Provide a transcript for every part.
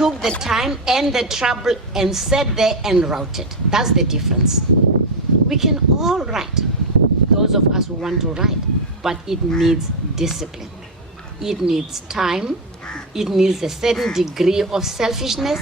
took the time and the trouble and sat there and wrote it. That's the difference. We can all write, those of us who want to write, but it needs discipline. It needs time. It needs a certain degree of selfishness.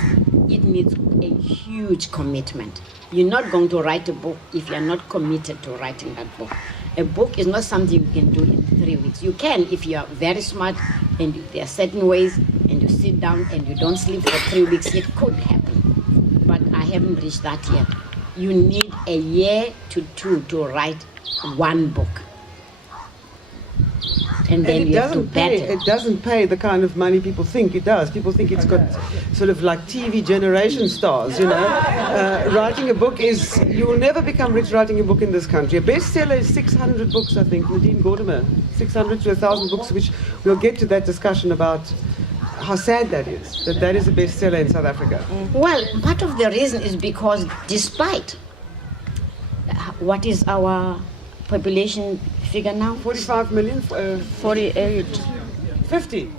It needs a huge commitment. You're not going to write a book if you're not committed to writing that book. A book is not something you can do in 3 weeks. You can if you are very smart and there are certain ways and you sit down and you don't sleep for 3 weeks, it could happen. But I haven't reached that yet. You need a year to 2 to write one book. And then it you have to doesn't pay. better. It doesn't pay the kind of money people think it does. People think it's got sort of like TV generation stars, you know. Writing a book is, you will never become rich writing a book in this country. A bestseller is 600 books, I think. Nadine Gordimer, 600 to 1,000 books, which we'll get to that discussion about how sad that is a bestseller in South Africa. Well, part of the reason is because despite what is our population figure now? 45 million? 48. 50.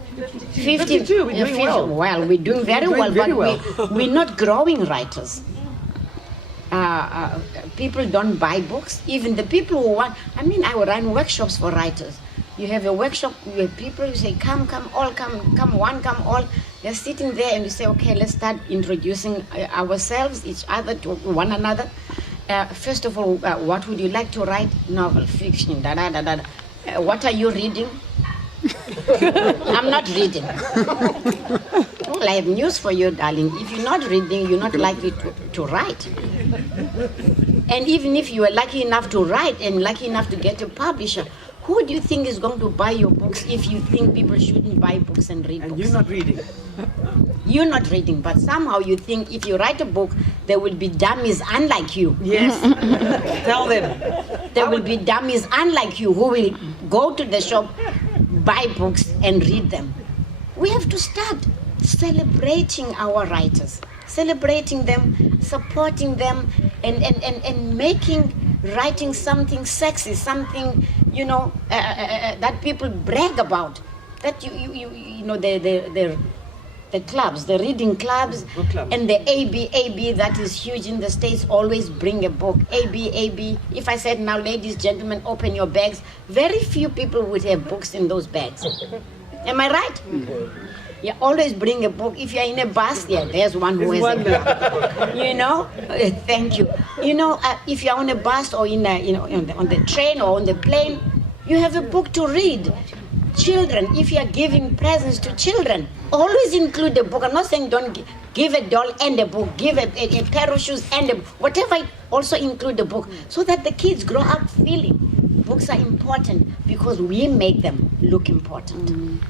52. We're doing well. Well, we're doing very well, but we're not growing writers. People don't buy books. Even the people who want, I run workshops for writers. You have a workshop where people, you say, come all, come one, come all. They're sitting there and you say, okay, let's start introducing ourselves, each other, to one another. First of all, what would you like to write? Novel, fiction, what are you reading? I'm not reading. Well, I have news for you, darling. If you're not reading, you're not likely to write. And even if you are lucky enough to write and lucky enough to get a publisher, who do you think is going to buy your books if you think people shouldn't buy books and read books? And you're not reading. You're not reading, but somehow you think if you write a book, there will be dummies unlike you. Yes. Tell them. There will be dummies unlike you who will go to the shop, buy books and read them. We have to start celebrating our writers, celebrating them, supporting them, and making writing something sexy, something, that people brag about. That the clubs, the reading clubs, and the AB, that is huge in the States, always bring a book. AB. If I said now, ladies, gentlemen, open your bags, very few people would have books in those bags. Am I right? You always bring a book. If you're in a bus, there's one who has a book. Thank you. If you're on a bus or on the train or on the plane, you have a book to read. Children, if you are giving presents to children, always include a book. I'm not saying don't give a doll and a book, give a pair of shoes and a book, whatever, also include a book, so that the kids grow up feeling books are important because we make them look important.